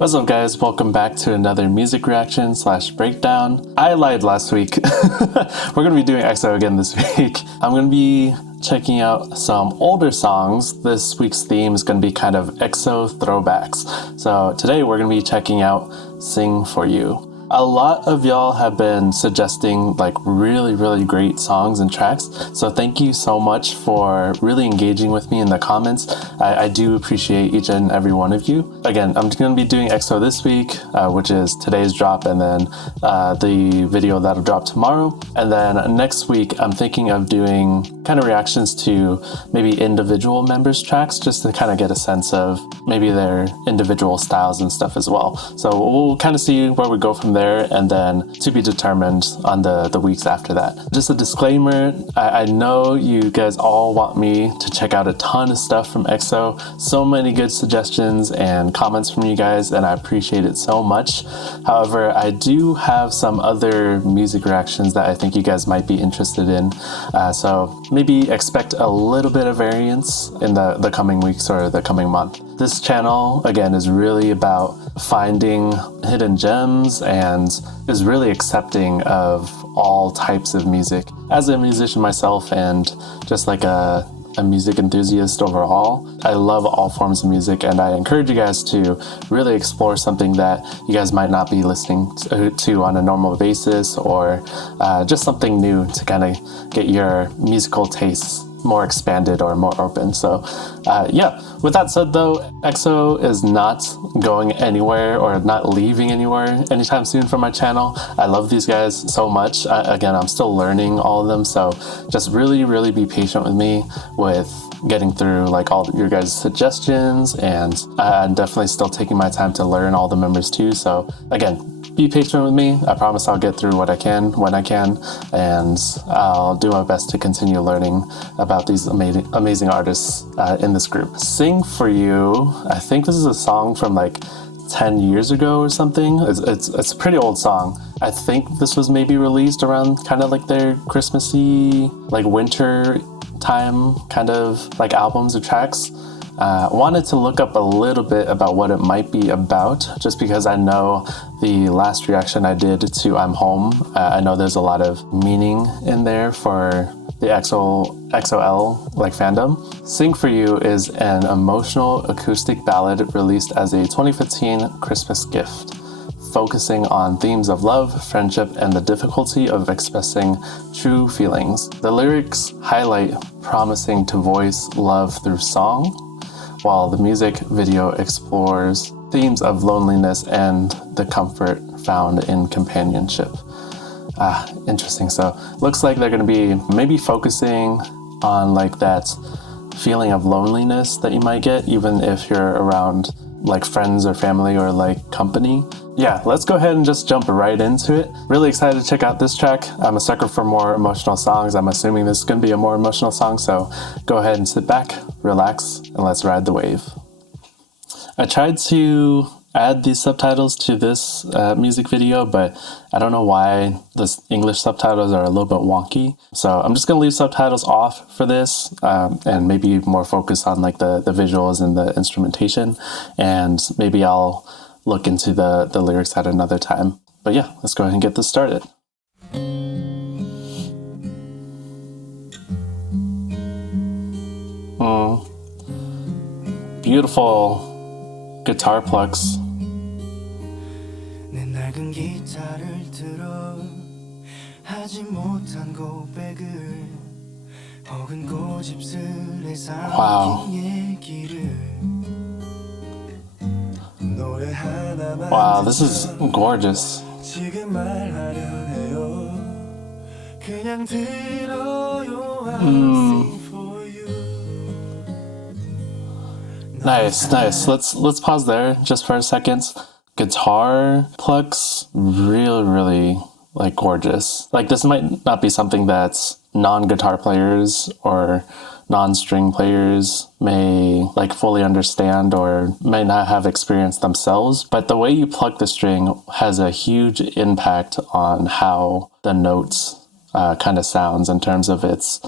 What's up guys, welcome back to another music reaction slash breakdown. I lied last week. We're gonna be doing EXO again this week. I'm gonna be checking out some older songs. This week's theme is gonna be kind of EXO throwbacks. So today we're gonna be checking out Sing For You. A lot of y'all have been suggesting like really great songs and tracks, so thank you so much for really engaging with me in the comments. I do appreciate each and every one of you. Again, I'm going to be doing EXO this week, which is today's drop, and then the video that'll drop tomorrow. And then next week I'm thinking of doing kind of reactions to maybe individual members' tracks, just to kind of get a sense of maybe their individual styles and stuff as well. So we'll kind of see where we go from there, and then to be determined on the weeks after that. Just a disclaimer, I know you guys all want me to check out a ton of stuff from EXO. So many good suggestions and comments from you guys, and I appreciate it so much. However, I do have some other music reactions that I think you guys might be interested in. So maybe expect a little bit of variance in the coming weeks or the coming month. This channel, again, is really about finding hidden gems and is really accepting of all types of music. As a musician myself and just like a music enthusiast overall, I love all forms of music, and I encourage you guys to really explore something that you guys might not be listening to on a normal basis, or just something new to kind of get your musical tastes more expanded or more open. So yeah, with that said though, EXO is not going anywhere or not leaving anywhere anytime soon from my channel. I love these guys so much. Again, I'm still learning all of them, so just really be patient with me with getting through like all your guys' suggestions, and I'm definitely still taking my time to learn all the members too. So again, be patient with me. I promise I'll get through what I can when I can, and I'll do my best to continue learning about these amazing artists in this group. Sing For You, I think this is a song from like 10 years ago or something. It's a pretty old song. I think this was maybe released around kind of like their Christmassy, like winter time kind of like albums or tracks. Wanted to look up a little bit about what it might be about, just because I know the last reaction I did to I'm Home, I know there's a lot of meaning in there for the EXO-L like fandom. Sing For You is an emotional acoustic ballad released as a 2015 Christmas gift, focusing on themes of love, friendship, and the difficulty of expressing true feelings. The lyrics highlight promising to voice love through song, while the music video explores themes of loneliness and the comfort found in companionship. Interesting. So looks like they're going to be maybe focusing on like that feeling of loneliness that you might get even if you're around like friends or family or like company. Yeah, let's go ahead and just jump right into it. Really excited to check out this track. I'm a sucker for more emotional songs. I'm assuming this is going to be a more emotional song, so go ahead and sit back, relax, and let's ride the wave. I tried to add these subtitles to this music video, but I don't know why the English subtitles are a little bit wonky. So I'm just gonna leave subtitles off for this, and maybe more focus on like the visuals and the instrumentation, and maybe I'll look into the lyrics at another time. But yeah, let's go ahead and get this started. Beautiful guitar plucks. Wow. Wow, this is gorgeous. Nice. Let's pause there just for a second. Guitar plucks, really like gorgeous. Like this might not be something that's non-guitar players or non-string players may like fully understand or may not have experienced themselves, but the way you pluck the string has a huge impact on how the notes kind of sounds in terms of its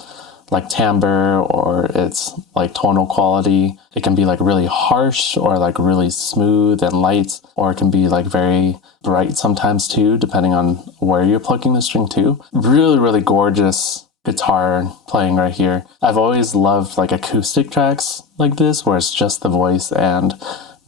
like timbre or its like tonal quality. It can be like really harsh or like really smooth and light, or it can be like very bright sometimes too, depending on where you're plugging the string to. Really, really gorgeous guitar playing right here. I've always loved like acoustic tracks like this where it's just the voice and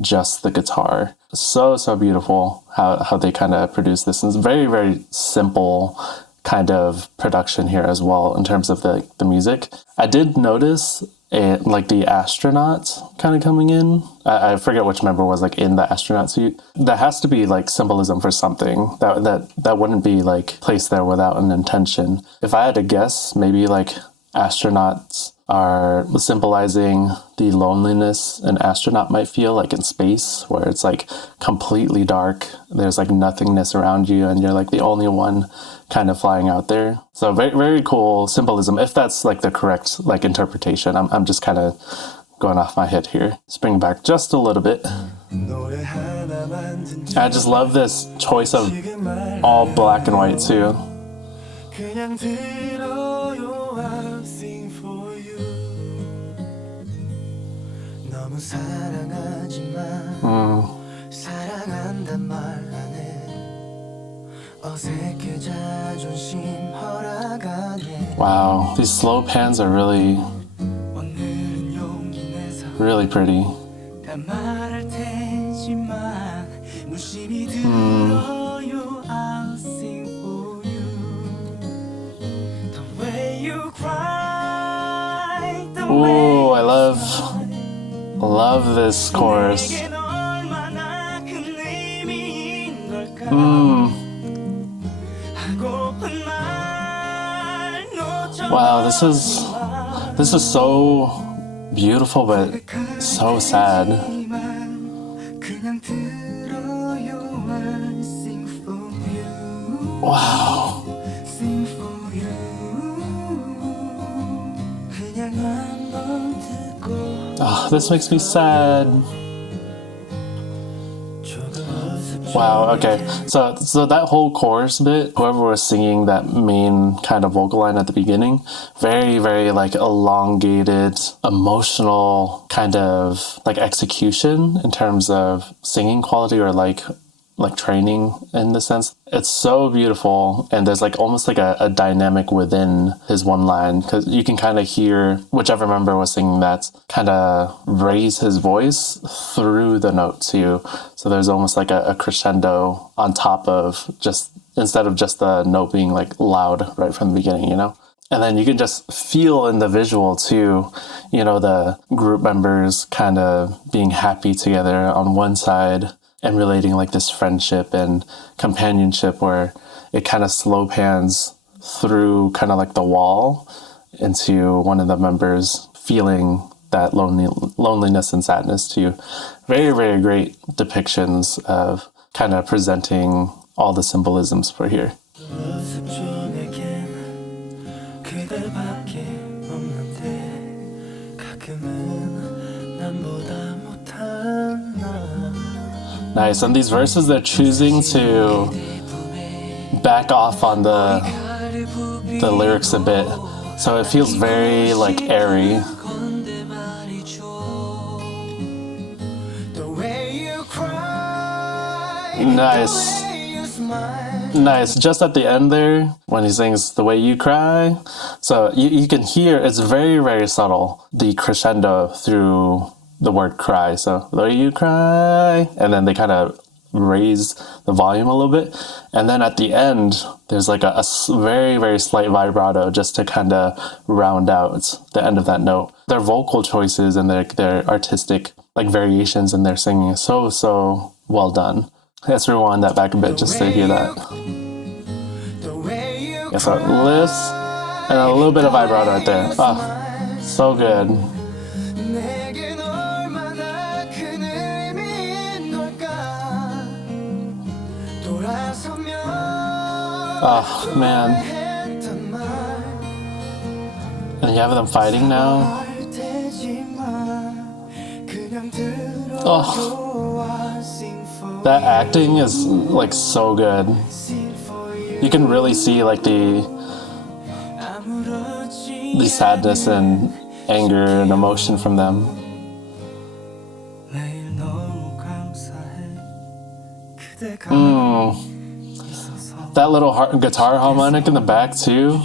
just the guitar. So beautiful how they kind of produce this. And it's very, very simple kind of production here as well in terms of the music. I did notice like the astronaut kind of coming in. I forget which member was like in the astronaut suit. That has to be like symbolism for something. That wouldn't be like placed there without an intention. If I had to guess, maybe like astronauts are symbolizing the loneliness an astronaut might feel like in space, where it's like completely dark, there's like nothingness around you and you're like the only one kind of flying out there. So very, very cool symbolism, if that's like the correct like interpretation. I'm just kind of going off my head here. Let's bring it back just a little bit. I just love this choice of all black and white too. Sing for you. 너무 사랑하지만 사랑한단 말 안 해. 어색해 자존심 허락 안 해. Wow, these slow pans are really pretty. Ooh, I love this chorus. Wow, this is so beautiful but so sad. Wow. Oh, this makes me sad. Wow, okay. So that whole chorus bit, whoever was singing that main kind of vocal line at the beginning, very, very like elongated, emotional kind of like execution in terms of singing quality or like training in the sense. It's so beautiful, and there's like almost like a dynamic within his one line, because you can kind of hear whichever member was singing that kind of raise his voice through the note too. So there's almost like a crescendo on top of just, instead of just the note being like loud right from the beginning, you know? And then you can just feel in the visual too, you know, the group members kind of being happy together on one side, emulating like this friendship and companionship, where it kind of slow pans through kind of like the wall into one of the members feeling that loneliness and sadness too. Very, very great depictions of kind of presenting all the symbolisms for here. Nice, and these verses, they're choosing to back off on the lyrics a bit, so it feels very like airy. Nice. Just at the end there, when he sings "The Way You Cry," so you can hear it's very, very subtle, the crescendo through the word cry. So "The Way You Cry," and then they kind of raise the volume a little bit, and then at the end there's like a very, very slight vibrato just to kind of round out the end of that note. Their vocal choices and their artistic like variations in their singing is so well done. Let's rewind that back a bit just to hear that. Yeah, so lifts and a little bit of vibrato right there. Oh, so good. Oh, man. And you have them fighting now. Oh. That acting is like so good. You can really see like the the sadness and anger and emotion from them. That little guitar harmonic in the back too.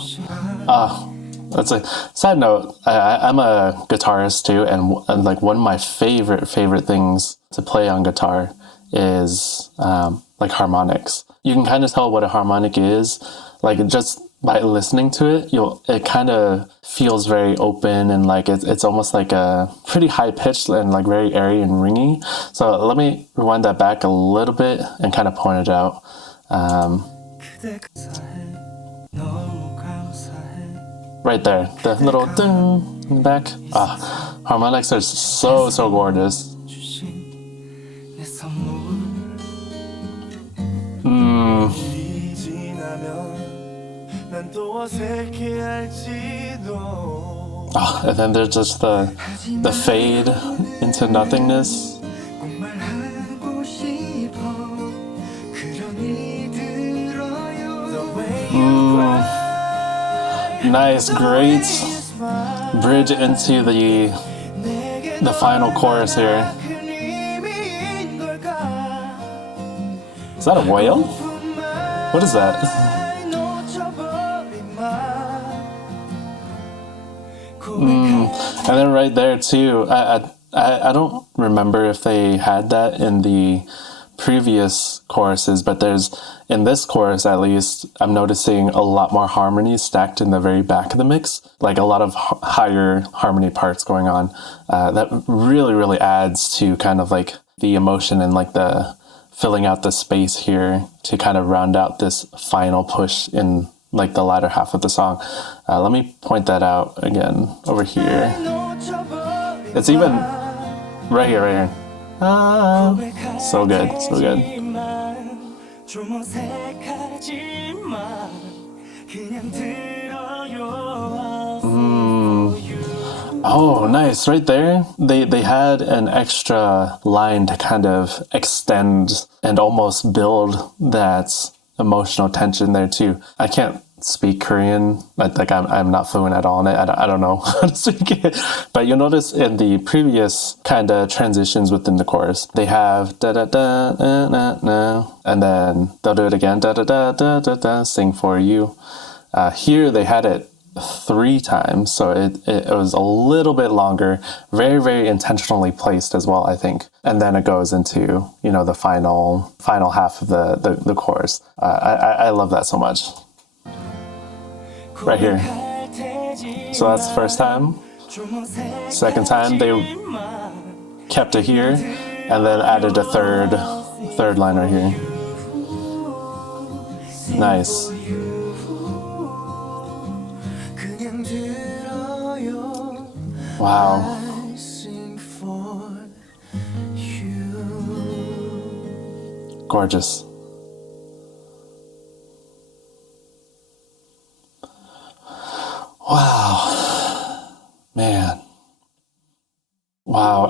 That's a side note. I'm a guitarist too, and like one of my favorite things to play on guitar is like harmonics. You can kind of tell what a harmonic is, like just by listening to it. It kind of feels very open and like it's almost like a pretty high pitched and like very airy and ringy. So let me rewind that back a little bit and kind of point it out. Right there, the little ding in the back. Harmonics are so gorgeous. And then there's just the fade into nothingness. Nice, great bridge into the final chorus here. Is that a whale? What is that? And then right there too, I don't remember if they had that in the previous choruses, but in this chorus at least, I'm noticing a lot more harmonies stacked in the very back of the mix, like a lot of higher harmony parts going on. That really adds to kind of like the emotion and like the filling out the space here to kind of round out this final push in like the latter half of the song. Let me point that out again over here. It's even right here. So good. Oh, nice. Right there, they had an extra line to kind of extend and almost build that emotional tension there too. I can't speak Korean. Like I'm not fluent at all in it. I don't know how to speak it. But you'll notice in the previous kind of transitions within the chorus, they have da da da da da da, and then they'll do it again, da da da da da da, sing for you. Here they had it 3 times, so it was a little bit longer, very intentionally placed as well, I think. And then it goes into, the final half of the chorus. I love that so much. Right here. So that's the first time. Second time they kept it here and then added a third line right here. Nice. Wow. Gorgeous. Wow. Man. Wow.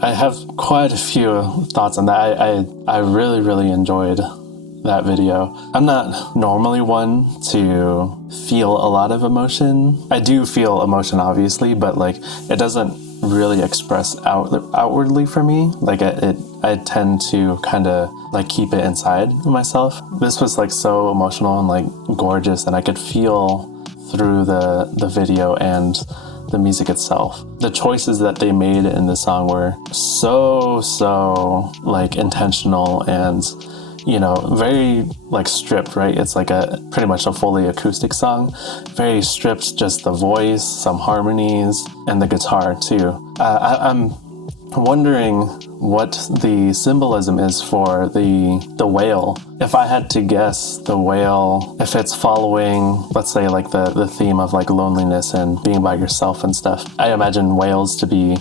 I have quite a few thoughts on that. I really enjoyed that video. I'm not normally one to feel a lot of emotion. I do feel emotion, obviously, but like it doesn't really express outwardly for me. Like I tend to kind of like keep it inside myself. This was like so emotional and like gorgeous, and I could feel through the video and the music itself. The choices that they made in the song were so like intentional and very like stripped, right? It's like pretty much a fully acoustic song. Very stripped, just the voice, some harmonies, and the guitar too. I'm wondering what the symbolism is for the whale. If I had to guess, the whale, if it's following, let's say like the theme of like loneliness and being by yourself and stuff, I imagine whales to be,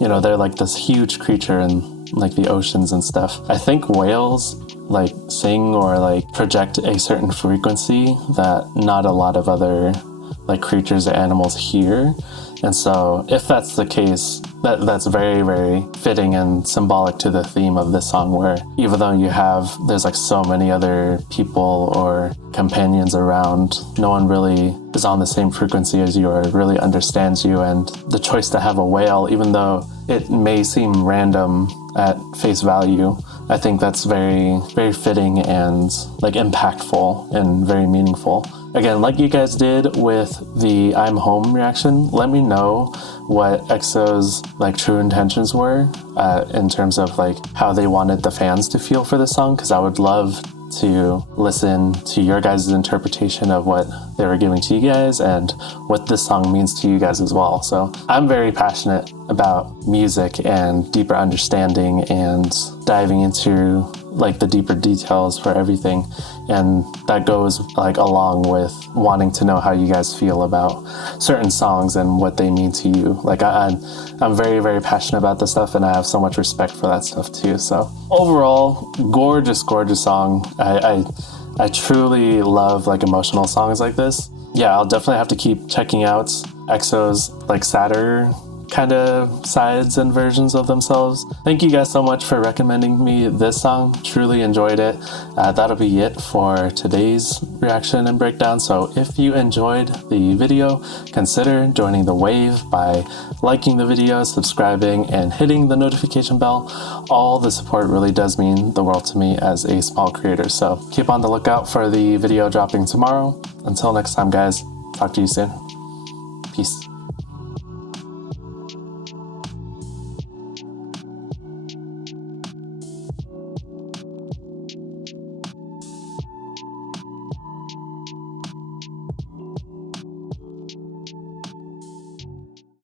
they're like this huge creature in like the oceans and stuff. I think whales like sing or like project a certain frequency that not a lot of other like creatures or animals hear. And so if that's the case, that's very, very fitting and symbolic to the theme of this song, where even though there's like so many other people or companions around, no one really is on the same frequency as you or really understands you. And the choice to have a whale, even though it may seem random at face value, I think that's very, very fitting and like impactful and very meaningful. Again, like you guys did with the I'm Home reaction, let me know what EXO's like true intentions were in terms of like how they wanted the fans to feel for the song, because I would love to listen to your guys' interpretation of what they were giving to you guys and what this song means to you guys as well. So I'm very passionate about music and deeper understanding and diving into like the deeper details for everything, and that goes like along with wanting to know how you guys feel about certain songs and what they mean to you. Like I'm very, very passionate about this stuff, and I have so much respect for that stuff too. So overall, gorgeous song. I truly love like emotional songs like this. Yeah, I'll definitely have to keep checking out EXO's like sadder kind of sides and versions of themselves. Thank you guys so much for recommending me this song. Truly enjoyed it. That'll be it for today's reaction and breakdown. So if you enjoyed the video, consider joining the wave by liking the video, subscribing, and hitting the notification bell. All the support really does mean the world to me as a small creator. So keep on the lookout for the video dropping tomorrow. Until next time, guys, talk to you soon. Peace.